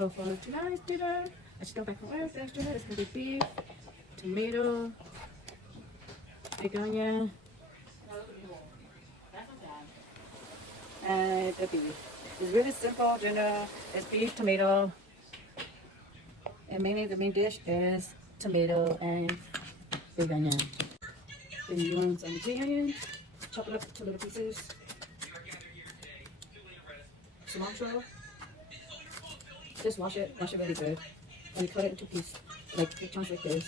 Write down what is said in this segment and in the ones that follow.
So for tonight's dinner, I just got back from work yesterday. It's gonna be beef, tomato, big onion, and the beef. It's really simple dinner. It's beef, tomato, and mainly the main dish is tomato and big onion. Then you want some green onion, chop it up to little pieces. Cilantro. Just wash it really good. And you cut it into pieces, like big chunks like this.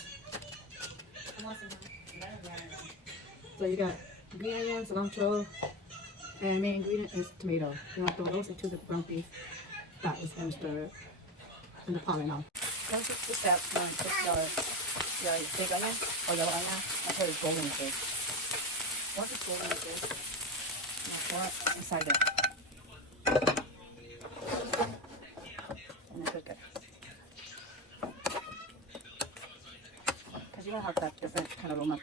So you got green onion, cilantro, and main ingredient is tomato. You want to throw those into the ground beef that is going to stir in the pot right now. Once you put that, you want to put your big onion or yellow onion until it's golden like this. Once it's golden like this, you pour it inside there. And then cook it. Because you don't have that different kind of aroma.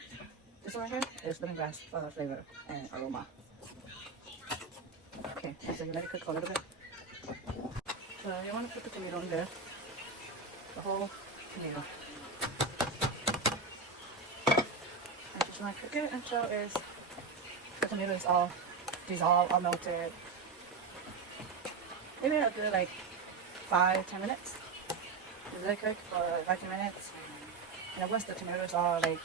This one right here is lemongrass for the flavor and aroma. Okay, so you let it cook a little bit. So you want to put the tomato in there. The whole tomato. And just want to cook it until the tomato is all dissolved, all melted. Maybe a good like 5-10 minutes. Just let it cook for 5-10 minutes. And then once the tomatoes are like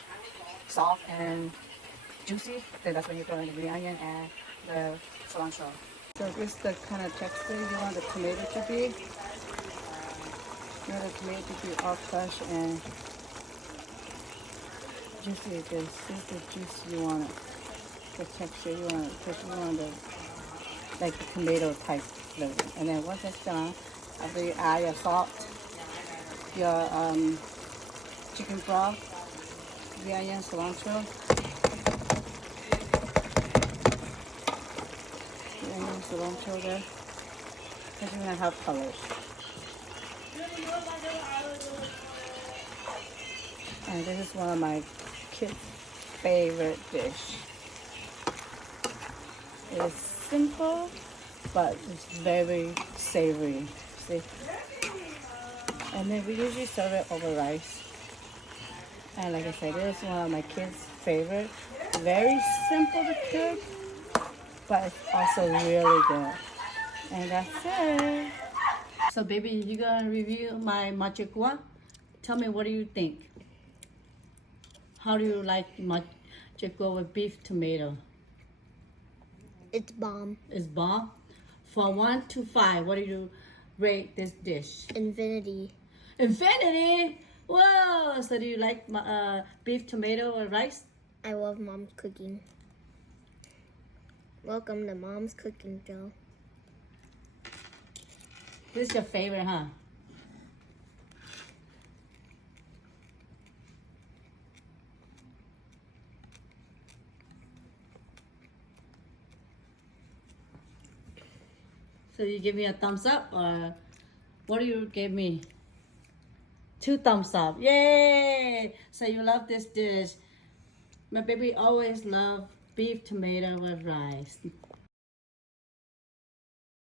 soft and juicy, then that's when you throw in the green onion and the cilantro. So this is the kind of texture you want the tomato to be. You want the tomato to be all fresh and juicy. This is the juice you want it. The texture you want it. Because you want the like the tomato type flavor. And then once it's done, after you add your salt, your chicken broth, the onion, cilantro, the onion, cilantro there, because you're gonna have colors. And this is one of my kids' favorite dish. It's simple, but it's very savory. See? And then we usually serve it over rice. And like I said, this is one of my kids' favorite. Very simple to cook, but it's also really good. And that's it. So baby, you gonna review my machekwa? Tell me, what do you think? How do you like machekwa with beef tomato? It's bomb. It's bomb? From 1 to 5, what do you rate this dish? Infinity. Infinity? Whoa! So do you like beef, tomato, or rice? I love mom's cooking. Welcome to Mom's Cooking Show. This is your favorite, huh? So you give me a thumbs up, or what do you give me? 2 thumbs up. Yay! So you love this dish. My baby always loved beef tomato with rice.